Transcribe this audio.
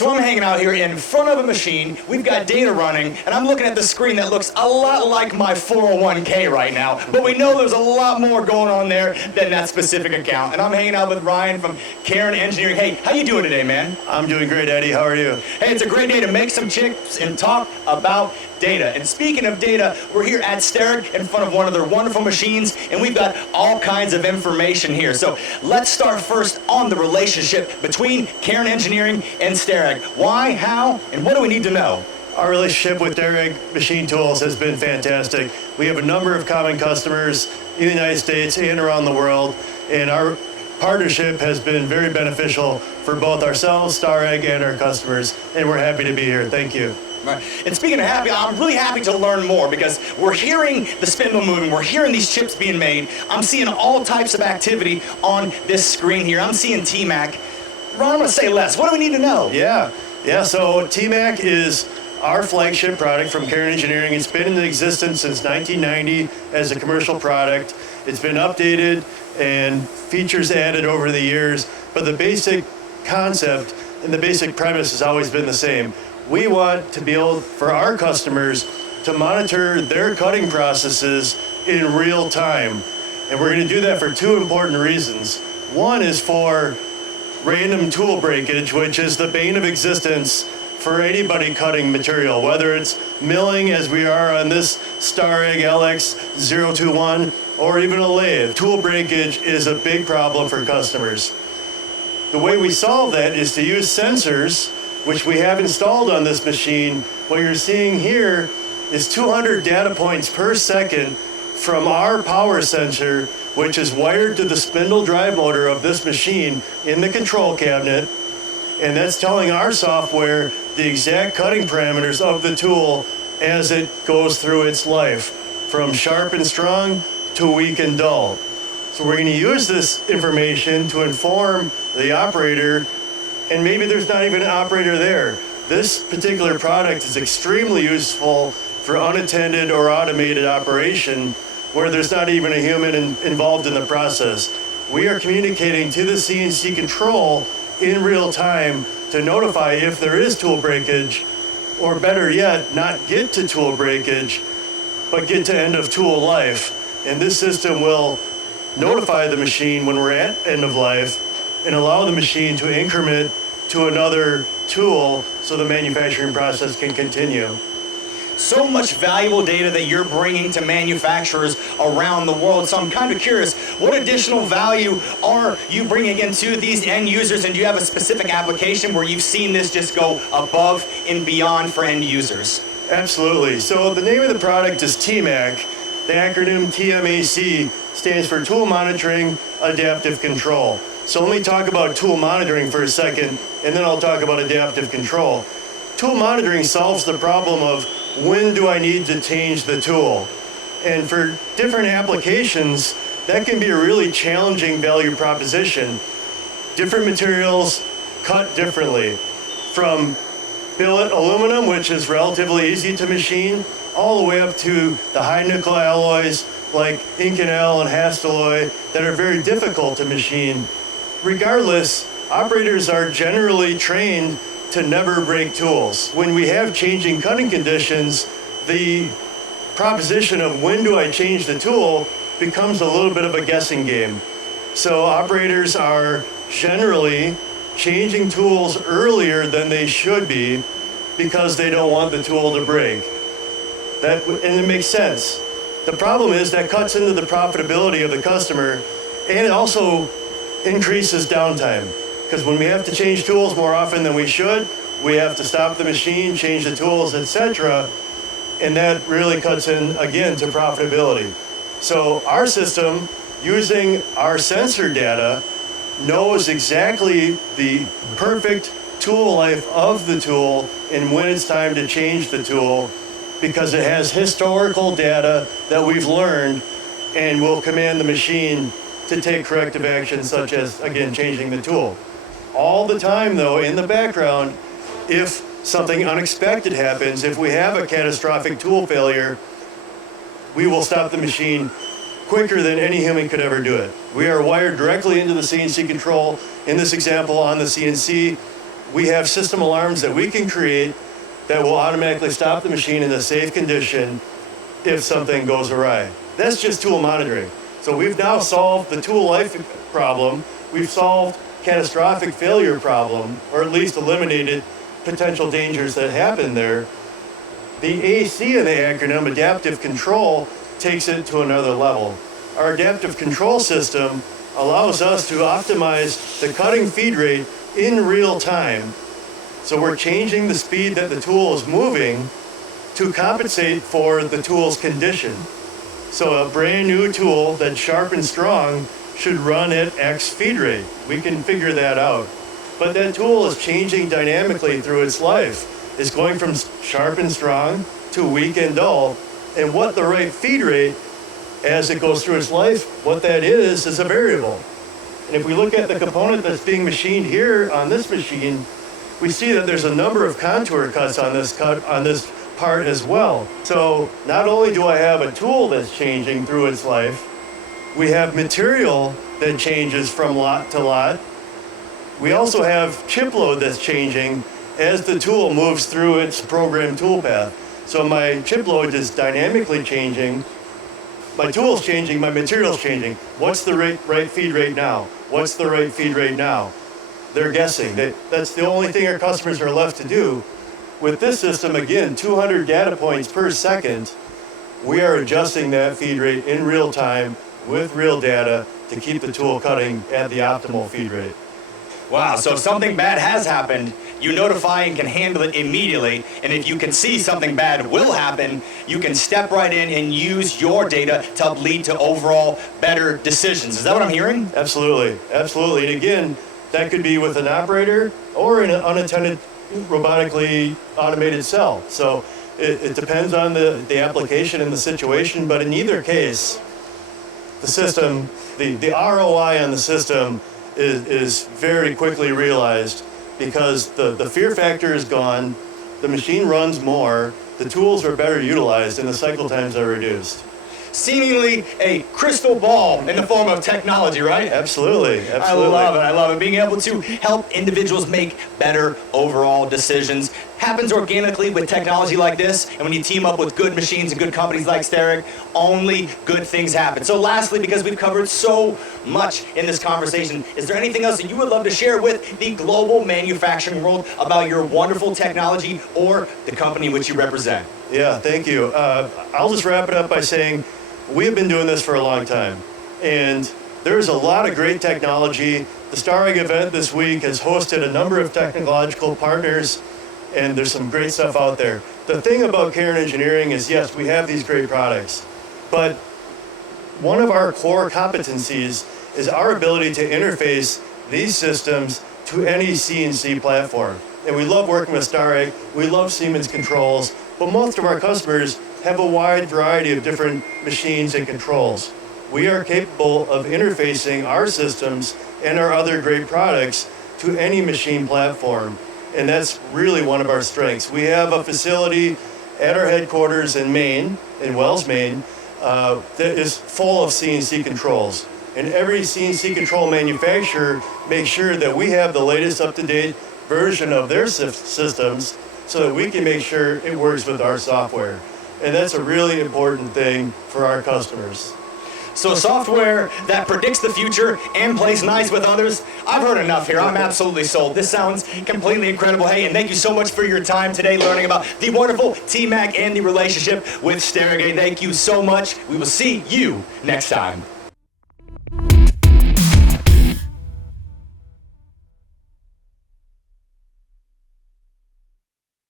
So I'm hanging out here in front of a machine, we've got data running, and I'm looking at the screen that looks a lot like my 401k right now, but we know there's a lot more going on there than that specific account. And I'm hanging out with Ryan from Caron Engineering. Hey, how you doing today, man? I'm doing great, Eddie. How are you? Hey, it's a great day to make some chips and talk about data. And speaking of data, we're here at Starrag in front of one of their wonderful machines, and we've got all kinds of information here. So let's start first on the relationship between Caron Engineering and Starrag. Why, how, and what do we need to know? Our relationship with Starrag Machine Tools has been fantastic. We have a number of common customers in the United States and around the world, and our partnership has been very beneficial for both ourselves, Starrag, and our customers, and we're happy to be here. Thank you. Right. And speaking of happy, I'm really happy to learn more because we're hearing the spindle moving, we're hearing these chips being made. I'm seeing all types of activity on this screen here. I'm seeing TMAC. Ron, I'm going to say less. What do we need to know? Yeah, so TMAC is our flagship product from Caron Engineering. It's been in existence since 1990 as a commercial product. It's been updated and features added over the years, but the basic concept and the basic premise has always been the same. We want to be able, for our customers, to monitor their cutting processes in real time. And we're going to do that for two important reasons. One is for random tool breakage, which is the bane of existence for anybody cutting material, whether it's milling as we are on this Starrag LX 021 or even a lathe. Tool breakage is a big problem for customers. The way we solve that is to use sensors, which we have installed on this machine. What you're seeing here is 200 data points per second from our power sensor, which is wired to the spindle drive motor of this machine in the control cabinet. And that's telling our software the exact cutting parameters of the tool as it goes through its life, from sharp and strong to weak and dull. So we're going to use this information to inform the operator, and maybe there's not even an operator there. This particular product is extremely useful for unattended or automated operation where there's not even a human involved in the process. We are communicating to the CNC control in real time to notify if there is tool breakage, or better yet, not get to tool breakage, but get to end of tool life. And this system will notify the machine when we're at end of life and allow the machine to increment to another tool so the manufacturing process can continue. So much valuable data that you're bringing to manufacturers around the world. So I'm kind of curious, what additional value are you bringing into these end users? And do you have a specific application where you've seen this just go above and beyond for end users? Absolutely. So the name of the product is TMAC. The acronym TMAC stands for Tool Monitoring Adaptive Control. So let me talk about tool monitoring for a second, and then I'll talk about adaptive control. Tool monitoring solves the problem of when do I need to change the tool? And for different applications, that can be a really challenging value proposition. Different materials cut differently, from billet aluminum, which is relatively easy to machine, all the way up to the high nickel alloys like Inconel and Hastelloy that are very difficult to machine. Regardless, operators are generally trained to never break tools. When we have changing cutting conditions, the proposition of when do I change the tool becomes a little bit of a guessing game. So operators are generally changing tools earlier than they should be because they don't want the tool to break. And it makes sense. The problem is that cuts into the profitability of the customer, and it also increases downtime. Because when we have to change tools more often than we should, we have to stop the machine, change the tools, etc. And that really cuts in, again, to profitability. So our system, using our sensor data, knows exactly the perfect tool life of the tool and when it's time to change the tool, because it has historical data that we've learned and will command the machine to take corrective action, such as, again, changing the tool. All the time, though, in the background, if something unexpected happens, if we have a catastrophic tool failure, we will stop the machine quicker than any human could ever do it. We are wired directly into the CNC control, in this example on the CNC, we have system alarms that we can create that will automatically stop the machine in a safe condition if something goes awry. That's just tool monitoring. So we've now solved the tool life problem. We've solved catastrophic failure problem, or at least eliminated potential dangers that happen there. The AC in the acronym, adaptive control, takes it to another level. Our adaptive control system allows us to optimize the cutting feed rate in real time. So we're changing the speed that the tool is moving to compensate for the tool's condition. So a brand new tool that's sharp and strong should run at X feed rate. We can figure that out. But that tool is changing dynamically through its life. It's going from sharp and strong to weak and dull. And what the right feed rate as it goes through its life, what that is a variable. And if we look at the component that's being machined here on this machine, we see that there's a number of contour cuts on this part as well. So not only do I have a tool that's changing through its life, we have material that changes from lot to lot. We also have chip load that's changing as the tool moves through its programmed tool path. So my chip load is dynamically changing. My tool's changing, my material's changing. What's the right feed rate now? What's the right feed rate now? They're guessing. That's the only thing our customers are left to do. With this system, again, 200 data points per second, we are adjusting that feed rate in real time with real data to keep the tool cutting at the optimal feed rate. Wow, so if something bad has happened, you notify and can handle it immediately. And if you can see something bad will happen, you can step right in and use your data to help lead to overall better decisions. Is that what I'm hearing? Absolutely, absolutely. And again, that could be with an operator or in an unattended robotically automated cell. So it depends on the application and the situation, but in either case, the system, the ROI on the system is very quickly realized because the fear factor is gone, the machine runs more, the tools are better utilized, and the cycle times are reduced. Seemingly a crystal ball in the form of technology, right? Absolutely, absolutely. I love it. Being able to help individuals make better overall decisions happens organically with technology like this, and when you team up with good machines and good companies like Starrag, only good things happen. So lastly, because we've covered so much in this conversation, is there anything else that you would love to share with the global manufacturing world about your wonderful technology or the company which you represent? Yeah, thank you. I'll just wrap it up by saying we've been doing this for a long time, and there's a lot of great technology. The Starrag event this week has hosted a number of technological partners, and there's some great stuff out there. The thing about Caron Engineering is, yes, we have these great products, but one of our core competencies is our ability to interface these systems to any CNC platform. And we love working with Starrag, we love Siemens controls, but most of our customers have a wide variety of different machines and controls. We are capable of interfacing our systems and our other great products to any machine platform. And that's really one of our strengths. We have a facility at our headquarters in Maine, in Wells, Maine, that is full of CNC controls. And every CNC control manufacturer makes sure that we have the latest up-to-date version of their systems so that we can make sure it works with our software. And that's a really important thing for our customers. So software that predicts the future and plays nice with others. I've heard enough here. I'm absolutely sold. This sounds completely incredible. Hey, and thank you so much for your time today learning about the wonderful TMAC and the relationship with Starrag. Thank you so much. We will see you next time.